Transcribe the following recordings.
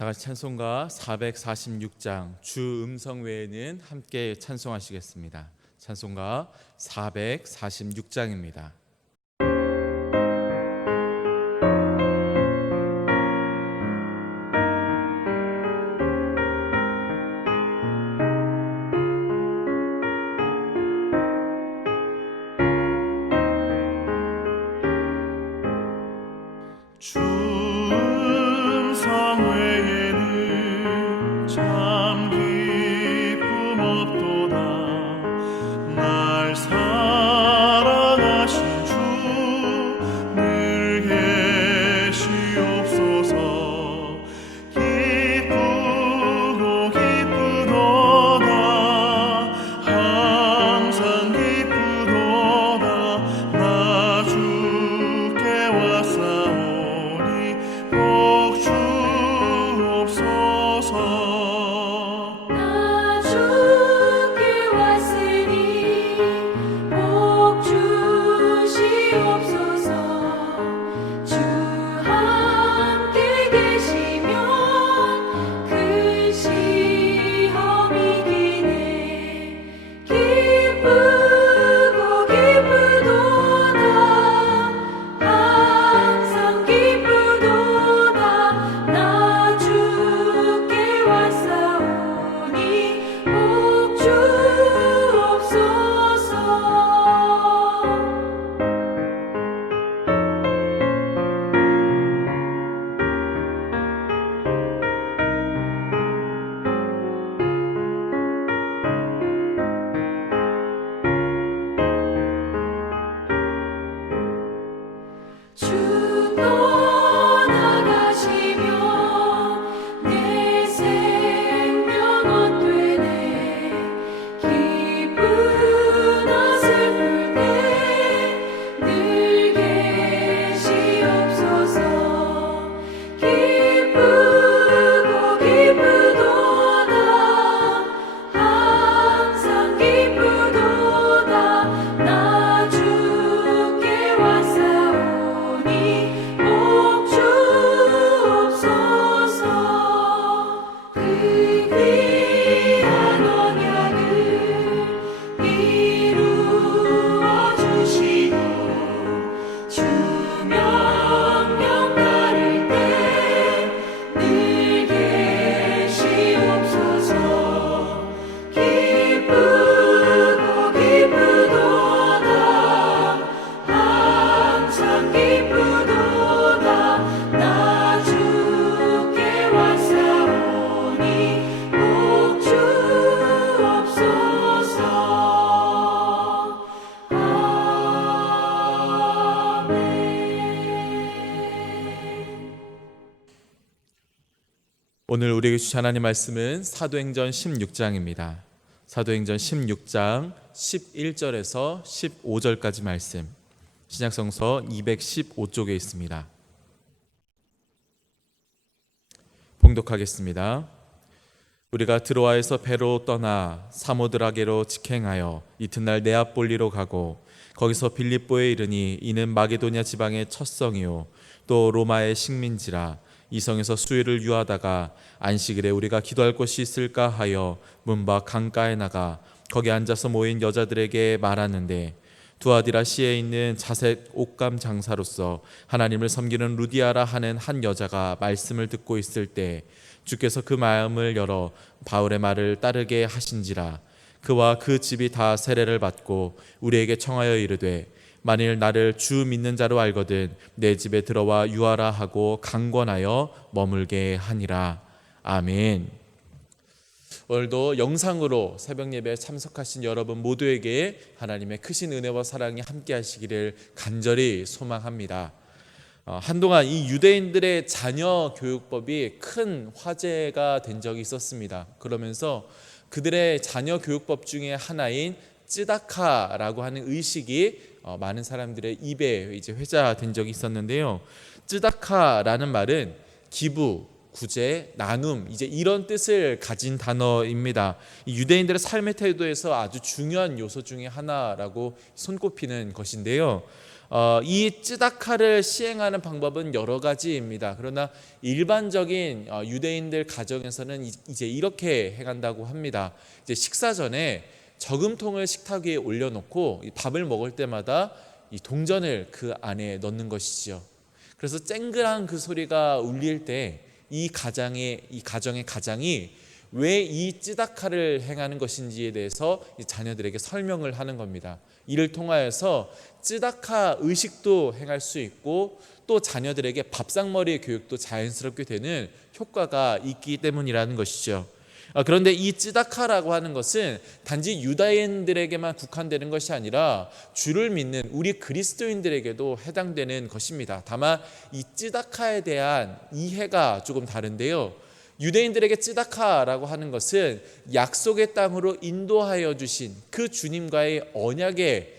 다 같이 찬송가 446장 주 음성 외에는 함께 찬송하시겠습니다. 찬송가 446장입니다. 주 음성 외에는 참 기쁨 없도다. 날 사랑하신 주 늘 계시옵소서. 기쁘고 기쁘도다. 항상 기쁘도다. 나 주께 왔사오니 복 주옵소서. 나 주께 왔으니 복 주시옵소서. 주 함께 계시면 큰 시험이 기네. 기쁘고 기쁘도다. 항상 기쁘도다. 나 주께 왔사오니 복 주옵소서. 주 떠나가시면 내 생명 헛되네. 기쁘나 슬플 때 늘 계시옵소서. 기쁘고 기쁘도다. 항상 기쁘도다. 나 주께 왔사오니 복 주옵소서. 그 귀한 언약을 이루어 주시고 주 명령 따를 때 늘 계시옵소서. 기쁘고 기쁘도다. 항상 기쁘도다. 나 주께 왔사오니 복 주옵소서. 아멘. 오늘 우리에게 주신 하나님 말씀은 사도행전 16장입니다. 사도행전 16장 11절에서 15절까지 말씀, 신약성서 215쪽에 있습니다. 봉독하겠습니다. 우리가 드로아에서 배로 떠나 사모드라게로 직행하여 이튿날 네아폴리로 가고 거기서 빌립보에 이르니 이는 마게도냐 지방의 첫 성이요 또 로마의 식민지라. 이 성에서 수일을 유하다가 안식일에 우리가 기도할 곳이 있을까 하여 문 밖 강가에 나가 거기 앉아서 모인 여자들에게 말하는데, 두아디라시에 있는 자색 옷감 장사로서 하나님을 섬기는 루디아라 하는 한 여자가 말씀을 듣고 있을 때 주께서 그 마음을 열어 바울의 말을 따르게 하신지라. 그와 그 집이 다 세례를 받고 우리에게 청하여 이르되, 만일 나를 주 믿는 자로 알거든 내 집에 들어와 유하라 하고 강권하여 머물게 하니라. 아멘. 오늘도 영상으로 새벽 예배에 참석하신 여러분 모두에게 하나님의 크신 은혜와 사랑이 함께 하시기를 간절히 소망합니다. 한동안 이 유대인들의 자녀 교육법이 큰 화제가 된 적이 있었습니다. 그러면서 그들의 자녀 교육법 중에 하나인 쯔다카라고 하는 의식이 많은 사람들의 입에 이제 회자된 적이 있었는데요. 쯔다카라는 말은 기부, 구제, 나눔, 이제 이런 뜻을 가진 단어입니다. 이 유대인들의 삶의 태도에서 아주 중요한 요소 중에 하나라고 손꼽히는 것인데요. 이 쯔다카를 시행하는 방법은 여러 가지입니다. 그러나 일반적인 유대인들 가정에서는 이제 이렇게 해간다고 합니다. 이제 식사 전에 저금통을 식탁 위에 올려놓고 밥을 먹을 때마다 이 동전을 그 안에 넣는 것이죠. 그래서 쨍그랑 그 소리가 울릴 때 이 가정의 가장이 왜 이 쯔다카를 행하는 것인지에 대해서 자녀들에게 설명을 하는 겁니다. 이를 통하여서 쯔다카 의식도 행할 수 있고 또 자녀들에게 밥상머리 교육도 자연스럽게 되는 효과가 있기 때문이라는 것이죠. 그런데 이 쯔다카라고 하는 것은 단지 유다인들에게만 국한되는 것이 아니라 주를 믿는 우리 그리스도인들에게도 해당되는 것입니다. 다만 이 쯔다카에 대한 이해가 조금 다른데요. 유대인들에게 쯔다카라고 하는 것은 약속의 땅으로 인도하여 주신 그 주님과의 언약의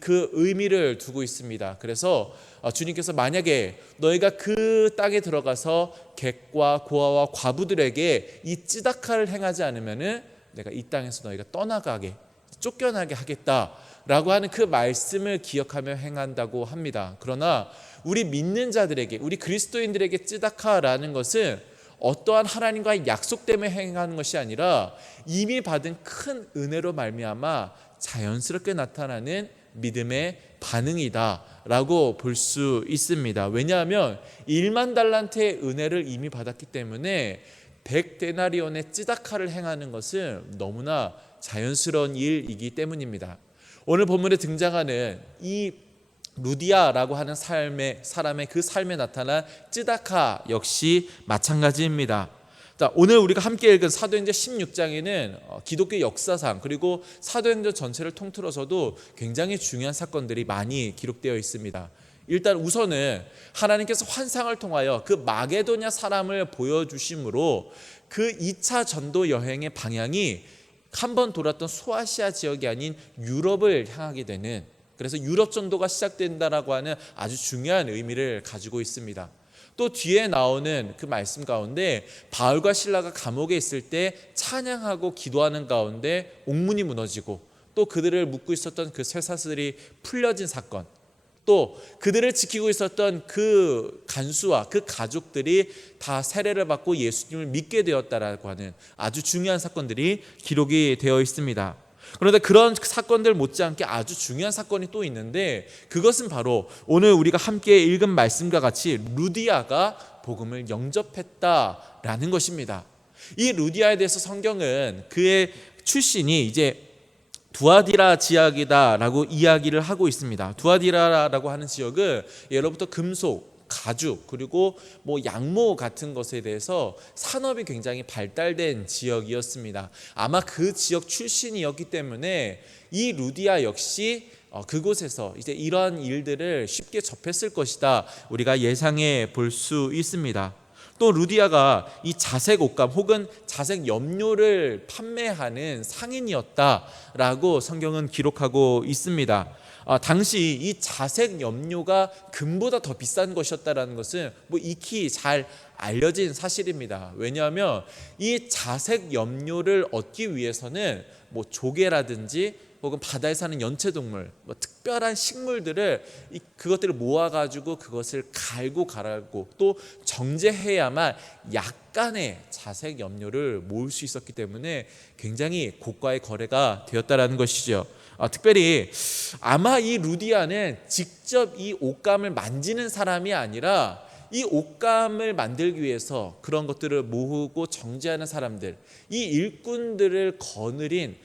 그 의미를 두고 있습니다. 그래서 주님께서 만약에 너희가 그 땅에 들어가서 객과 고아와 과부들에게 이 쯔다카를 행하지 않으면은 내가 이 땅에서 너희가 떠나가게 쫓겨나게 하겠다라고 하는 그 말씀을 기억하며 행한다고 합니다. 그러나 우리 믿는 자들에게 우리 그리스도인들에게 쯔다카라는 것은 어떠한 하나님과의 약속 때문에 행하는 것이 아니라 이미 받은 큰 은혜로 말미암아 자연스럽게 나타나는 믿음의 반응이다라고 볼 수 있습니다. 왜냐하면 1만 달란트의 은혜를 이미 받았기 때문에 100데나리온의 쯔다카를 행하는 것은 너무나 자연스러운 일이기 때문입니다. 오늘 본문에 등장하는 이 루디아라고 하는 사람의 그 삶에 나타난 쯔다카 역시 마찬가지입니다. 자, 오늘 우리가 함께 읽은 사도행전 16장에는 기독교 역사상 그리고 사도행전 전체를 통틀어서도 굉장히 중요한 사건들이 많이 기록되어 있습니다. 일단 우선은 하나님께서 환상을 통하여 그 마게도냐 사람을 보여주심으로 그 2차 전도 여행의 방향이 한 번 돌았던 소아시아 지역이 아닌 유럽을 향하게 되는, 그래서 유럽 전도가 시작된다라고 하는 아주 중요한 의미를 가지고 있습니다. 또 뒤에 나오는 그 말씀 가운데 바울과 실라가 감옥에 있을 때 찬양하고 기도하는 가운데 옥문이 무너지고 또 그들을 묶고 있었던 그 쇠사슬이 풀려진 사건, 또 그들을 지키고 있었던 그 간수와 그 가족들이 다 세례를 받고 예수님을 믿게 되었다라고 하는 아주 중요한 사건들이 기록이 되어 있습니다. 그런데 그런 사건들 못지않게 아주 중요한 사건이 또 있는데 그것은 바로 오늘 우리가 함께 읽은 말씀과 같이 루디아가 복음을 영접했다라는 것입니다. 이 루디아에 대해서 성경은 그의 출신이 이제 두아디라 지역이다라고 이야기를 하고 있습니다. 두아디라라고 하는 지역은 예로부터 금속, 가죽 그리고 양모 같은 것에 대해서 산업이 굉장히 발달된 지역이었습니다. 아마 그 지역 출신이었기 때문에 이 루디아 역시 그곳에서 이제 이러한 일들을 쉽게 접했을 것이다 우리가 예상해 볼 수 있습니다. 또 루디아가 이 자색 옷감 혹은 자색 염료를 판매하는 상인이었다라고 성경은 기록하고 있습니다. 당시 이 자색 염료가 금보다 더 비싼 것이었다라는 것은 익히 잘 알려진 사실입니다. 왜냐하면 이 자색 염료를 얻기 위해서는 조개라든지 혹은 바다에 사는 연체동물, 특별한 식물들을 그것들을 모아가지고 그것을 갈고 또 정제해야만 약간의 자색 염료를 모을 수 있었기 때문에 굉장히 고가의 거래가 되었다라는 것이죠. 특별히 아마 이 루디아는 직접 이 옷감을 만지는 사람이 아니라 이 옷감을 만들기 위해서 그런 것들을 모으고 정제하는 사람들, 이 일꾼들을 거느린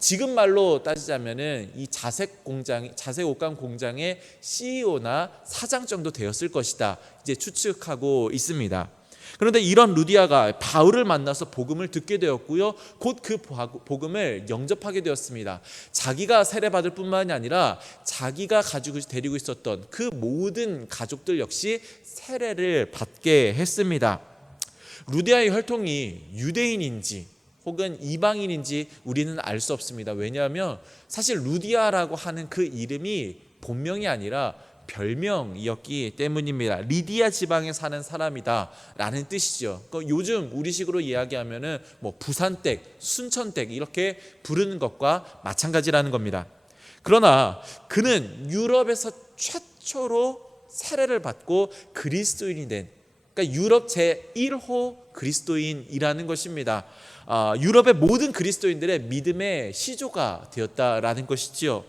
지금 말로 따지자면은 이 자색 옷감 공장의 CEO나 사장 정도 되었을 것이다 이제 추측하고 있습니다. 그런데 이런 루디아가 바울을 만나서 복음을 듣게 되었고요, 곧 그 복음을 영접하게 되었습니다. 자기가 세례받을 뿐만이 아니라 자기가 가지고 데리고 있었던 그 모든 가족들 역시 세례를 받게 했습니다. 루디아의 혈통이 유대인인지 혹은 이방인인지 우리는 알 수 없습니다. 왜냐하면 사실 루디아라고 하는 그 이름이 본명이 아니라 별명이었기 때문입니다. 리디아 지방에 사는 사람이다 라는 뜻이죠. 요즘 우리식으로 이야기하면은 부산댁, 순천댁 이렇게 부르는 것과 마찬가지라는 겁니다. 그러나 그는 유럽에서 최초로 세례를 받고 그리스도인이 된, 그러니까 유럽 제1호 그리스도인이라는 것입니다. 유럽의 모든 그리스도인들의 믿음의 시조가 되었다라는 것이지요.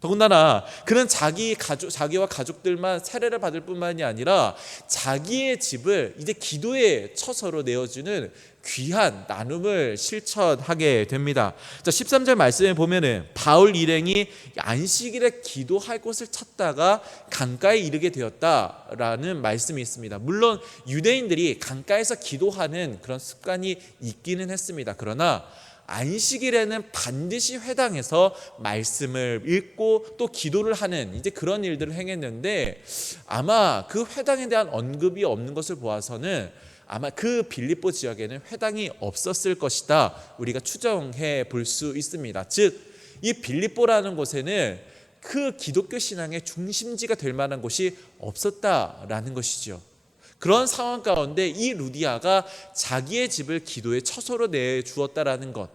더군다나 그는 자기와 가족들만 세례를 받을 뿐만이 아니라 자기의 집을 이제 기도의 처소로 내어주는 귀한 나눔을 실천하게 됩니다. 자, 13절 말씀에 보면은 바울 일행이 안식일에 기도할 곳을 찾다가 강가에 이르게 되었다라는 말씀이 있습니다. 물론 유대인들이 강가에서 기도하는 그런 습관이 있기는 했습니다. 그러나 안식일에는 반드시 회당에서 말씀을 읽고 또 기도를 하는 이제 그런 일들을 행했는데, 아마 그 회당에 대한 언급이 없는 것을 보아서는 아마 그 빌립보 지역에는 회당이 없었을 것이다, 우리가 추정해 볼 수 있습니다. 즉, 이 빌립보라는 곳에는 그 기독교 신앙의 중심지가 될 만한 곳이 없었다라는 것이죠. 그런 상황 가운데 이 루디아가 자기의 집을 기도의 처소로 내주었다라는 것,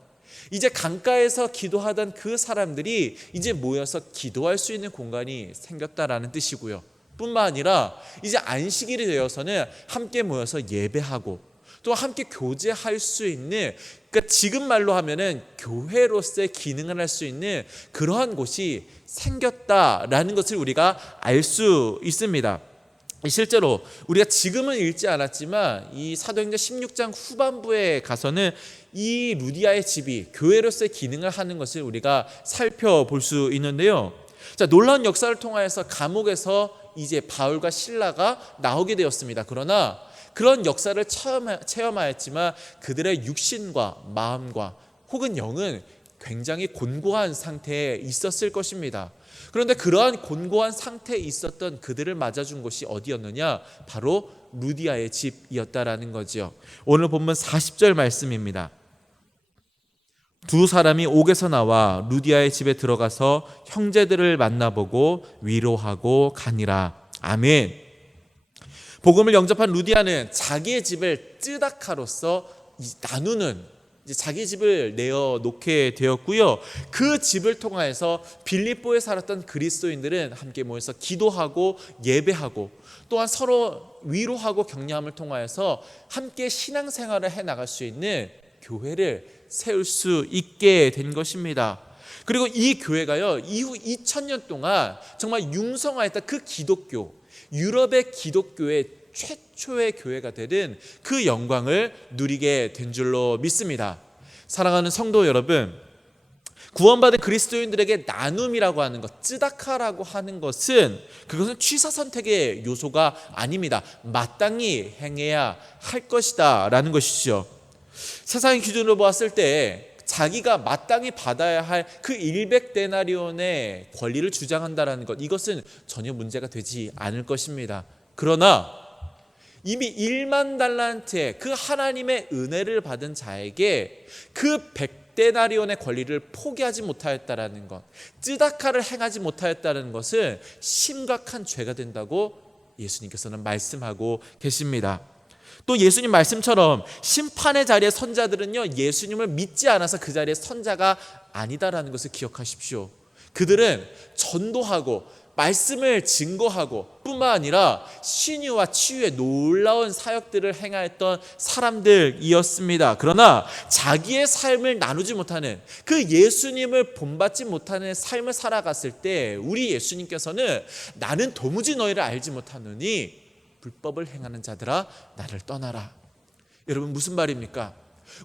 이제 강가에서 기도하던 그 사람들이 이제 모여서 기도할 수 있는 공간이 생겼다라는 뜻이고요. 뿐만 아니라 이제 안식일이 되어서는 함께 모여서 예배하고 또 함께 교제할 수 있는, 그러니까 지금 말로 하면은 교회로서의 기능을 할 수 있는 그러한 곳이 생겼다라는 것을 우리가 알 수 있습니다. 실제로 우리가 지금은 읽지 않았지만 이 사도행전 16장 후반부에 가서는 이 루디아의 집이 교회로서의 기능을 하는 것을 우리가 살펴볼 수 있는데요. 자, 놀라운 역사를 통하여서 감옥에서 이제 바울과 실라가 나오게 되었습니다. 그러나 그런 역사를 체험하였지만 그들의 육신과 마음과 혹은 영은 굉장히 곤고한 상태에 있었을 것입니다. 그런데 그러한 곤고한 상태에 있었던 그들을 맞아준 곳이 어디였느냐? 바로 루디아의 집이었다라는 거지요. 오늘 본문 40절 말씀입니다. 두 사람이 옥에서 나와 루디아의 집에 들어가서 형제들을 만나보고 위로하고 가니라. 아멘. 복음을 영접한 루디아는 자기의 집을 쯔다카로서 나누는, 자기 집을 내어놓게 되었고요. 그 집을 통하여서 빌립보에 살았던 그리스도인들은 함께 모여서 기도하고 예배하고 또한 서로 위로하고 격려함을 통하여서 함께 신앙생활을 해나갈 수 있는 교회를 세울 수 있게 된 것입니다. 그리고 이 교회가요, 이후 2000년 동안 정말 융성하였던 그 기독교, 유럽의 기독교의 최초의 교회가 되는 그 영광을 누리게 된 줄로 믿습니다. 사랑하는 성도 여러분, 구원받은 그리스도인들에게 나눔이라고 하는 것, 쯔다카라고 하는 것은 그것은 취사 선택의 요소가 아닙니다. 마땅히 행해야 할 것이다 라는 것이죠. 세상의 기준으로 보았을 때 자기가 마땅히 받아야 할 그 100데나리온의 권리를 주장한다는 것, 이것은 전혀 문제가 되지 않을 것입니다. 그러나 이미 1만 달란트의 그 하나님의 은혜를 받은 자에게 그 100데나리온의 권리를 포기하지 못하였다라는 것, 쯔다카를 행하지 못하였다는 것은 심각한 죄가 된다고 예수님께서는 말씀하고 계십니다. 또 예수님 말씀처럼 심판의 자리에 선 자들은요, 예수님을 믿지 않아서 그 자리에 선 자가 아니다라는 것을 기억하십시오. 그들은 전도하고 말씀을 증거하고 뿐만 아니라 신유와 치유의 놀라운 사역들을 행하였던 사람들이었습니다. 그러나 자기의 삶을 나누지 못하는, 그 예수님을 본받지 못하는 삶을 살아갔을 때 우리 예수님께서는 나는 도무지 너희를 알지 못하노니 불법을 행하는 자들아 나를 떠나라. 여러분, 무슨 말입니까?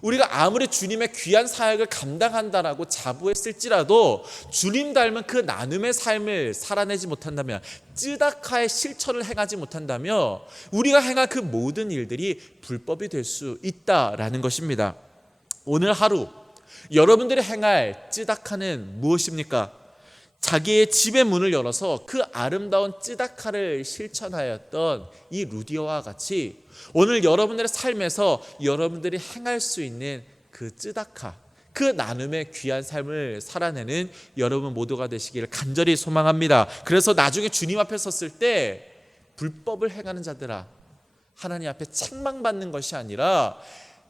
우리가 아무리 주님의 귀한 사역을 감당한다라고 자부했을지라도 주님 닮은 그 나눔의 삶을 살아내지 못한다면, 쯔다카의 실천을 행하지 못한다면 우리가 행한 그 모든 일들이 불법이 될 수 있다라는 것입니다. 오늘 하루 여러분들이 행할 쯔다카는 무엇입니까? 자기의 집의 문을 열어서 그 아름다운 쯔다카를 실천하였던 이 루디아와 같이 오늘 여러분들의 삶에서 여러분들이 행할 수 있는 그 쯔다카, 그 나눔의 귀한 삶을 살아내는 여러분 모두가 되시기를 간절히 소망합니다. 그래서 나중에 주님 앞에 섰을 때 불법을 행하는 자들아, 하나님 앞에 책망받는 것이 아니라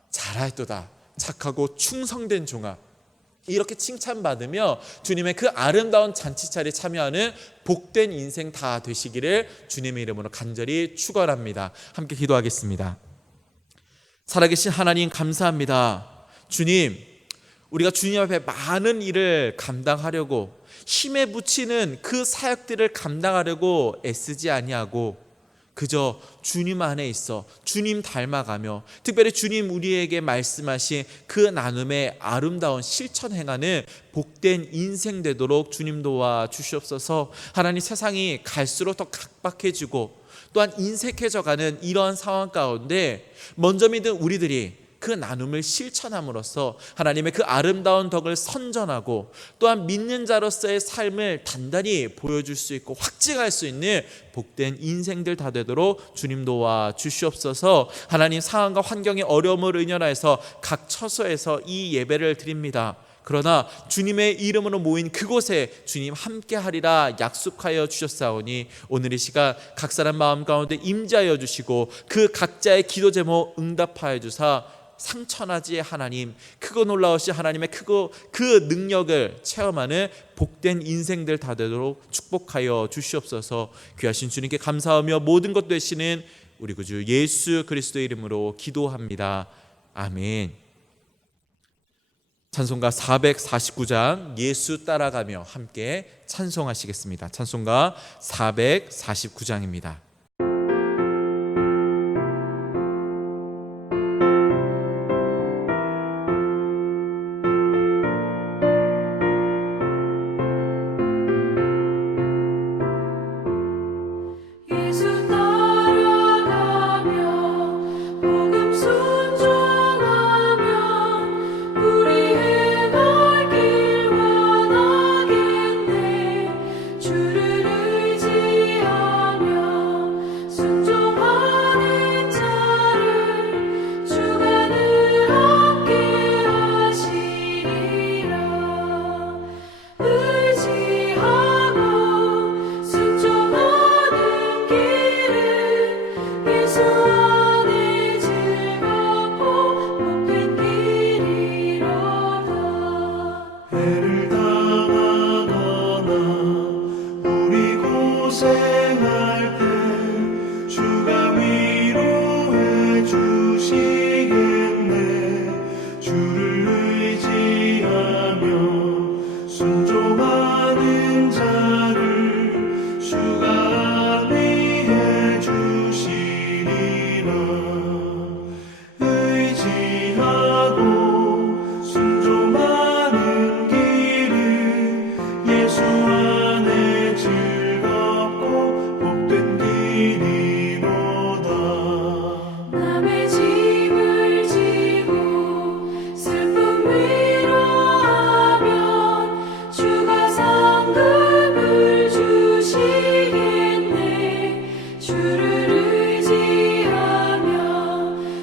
잘하였도다, 착하고 충성된 종아, 이렇게 칭찬받으며 주님의 그 아름다운 잔치차례에 참여하는 복된 인생 다 되시기를 주님의 이름으로 간절히 축원합니다. 함께 기도하겠습니다. 살아계신 하나님 감사합니다. 주님, 우리가 주님 앞에 많은 일을 감당하려고 힘에 부치는 그 사역들을 감당하려고 애쓰지 아니하고 그저 주님 안에 있어 주님 닮아가며 특별히 주님 우리에게 말씀하신 그 나눔의 아름다운 실천 행하는 복된 인생 되도록 주님 도와 주시옵소서. 하나님, 세상이 갈수록 더 각박해지고 또한 인색해져가는 이러한 상황 가운데 먼저 믿은 우리들이 그 나눔을 실천함으로써 하나님의 그 아름다운 덕을 선전하고 또한 믿는 자로서의 삶을 단단히 보여줄 수 있고 확증할 수 있는 복된 인생들 다 되도록 주님 도와 주시옵소서. 하나님, 상황과 환경의 어려움을 의연하여서 각 처소에서 이 예배를 드립니다. 그러나 주님의 이름으로 모인 그곳에 주님 함께하리라 약속하여 주셨사오니 오늘 이 시간 각 사람 마음 가운데 임재하여 주시고 그 각자의 기도 제목 응답하여 주사 상천하지 하나님, 크고 놀라우신 하나님의 그 능력을 체험하는 복된 인생들 다 되도록 축복하여 주시옵소서. 귀하신 주님께 감사하며 모든 것 되시는 우리 구주 예수 그리스도의 이름으로 기도합니다. 아멘. 찬송가 449장 예수 따라가며 함께 찬송하시겠습니다. 찬송가 449장입니다. 예수 따라가며 복음 순종하며 우리 행할 길 원하겠네. 주를 의지하며 순종하는 자를 주가 늘 함께 하시리라. 의지하고 순종하는 길은 예수 안에 즐겁고 복된 길이로다. 해를 당하거나 우리 고생할 때 주가 위로해 주시겠네. 주를 의지하며 순종하는 자를 주가 안위해 주시리라. 의지하고 순종하는 길은 예수 안에 즐겁고 복된 길이로다. 남의 짐을 지고 슬픔 위로하면 주가 상급을 주시겠네. 주를 의지하며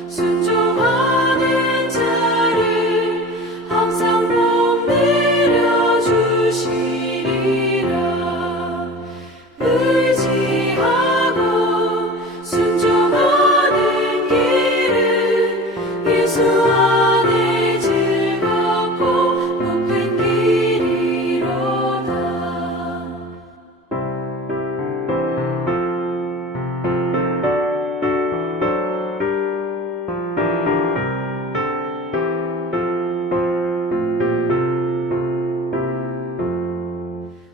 순종하는 자를 항상 복 내려 주시리라. 의지하고 순종하는 길은 예수 안에 즐겁고 복된 길이로다.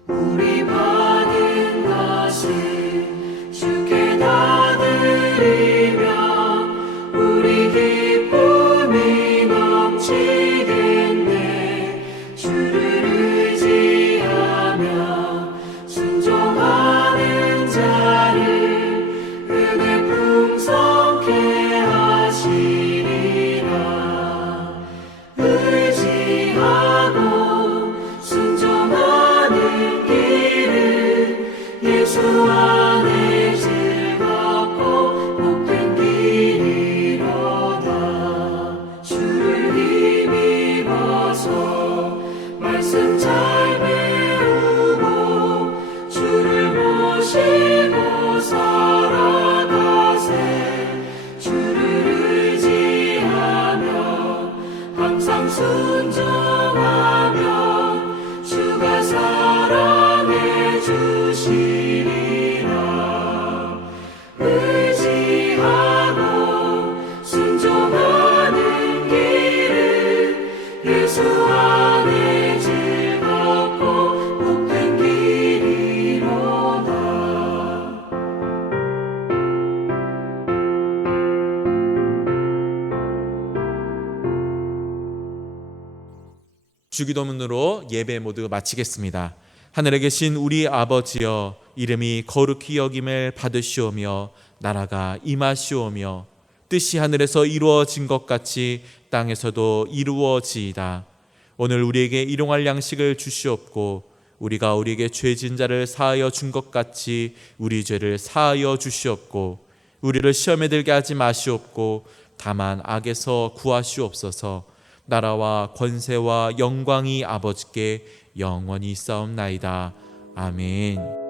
우리 받은 것을 주께 다 드리며 우리 기쁨이 넘치겠네. 주를 의지하며 순종하는 자를 은혜 풍성케 하시리라. 의지하고 순종하는 길은 예수 안에 즐겁고 복된 길이로다. 주를 힘입어서 말씀 잘 배우고 주를 모시고 살아가세. 주를 의지하며 항상 순종하며 의지하고 순종하는 길은 예수 안에 즐겁고 복된 길이로다. 주기도문으로 예배 모두 마치겠습니다. 하늘에 계신 우리 아버지여, 이름이 거룩히 여김을 받으시오며 나라가 임하시오며 뜻이 하늘에서 이루어진 것 같이 땅에서도 이루어지이다. 오늘 우리에게 일용할 양식을 주시옵고 우리가 우리에게 죄진 자를 사하여 준 것 같이 우리 죄를 사하여 주시옵고 우리를 시험에 들게 하지 마시옵고 다만 악에서 구하시옵소서. 나라와 권세와 영광이 아버지께 영원히 있사옵나이다. 아멘.